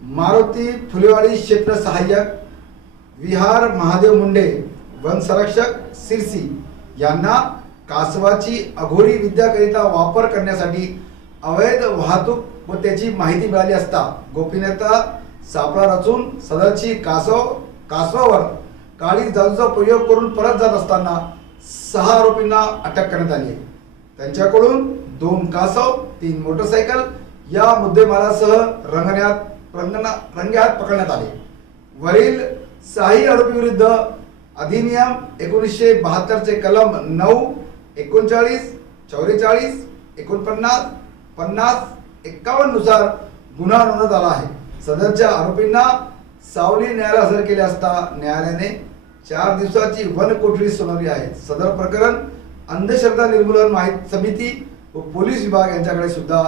मारुती फुलेवाडी क्षेत्र सहाय्यक विहार महादेव मुंडे वन संरक्षक सिरसी यांना कासवाची अघोरी विद्याकरिता वापर करण्यासाठी अवैध वाहतूक व त्याची माहिती मिळाली असता गोपनीयता सापळा रचून सदरची कासवावर काळी जादूचा प्रयोग करून परत जात असताना 6 आरोपींना अटक करण्यात आली आहे। त्यांच्याकडून 2 कासव 3 मोटरसायकल या मुद्देमालासह रंगेहात पकडण्यात आले। वरील 6 आरोपी विरुद्ध अधिनियम 1972 चे कलम 9, 39, 44, 49, 50, 51 नुसार गुन्हा नोंदवण्यात आला आहे। सदरच्या आरोपींना सावली न्यायालयात हजर केले असता न्यायालयाने 4 दिवसाची वन कोठडी सुनावली आहे। सदर प्रकरण अंधश्रद्धा निर्मूलन समिती व पोलीस विभाग यांच्याकडे सुद्धा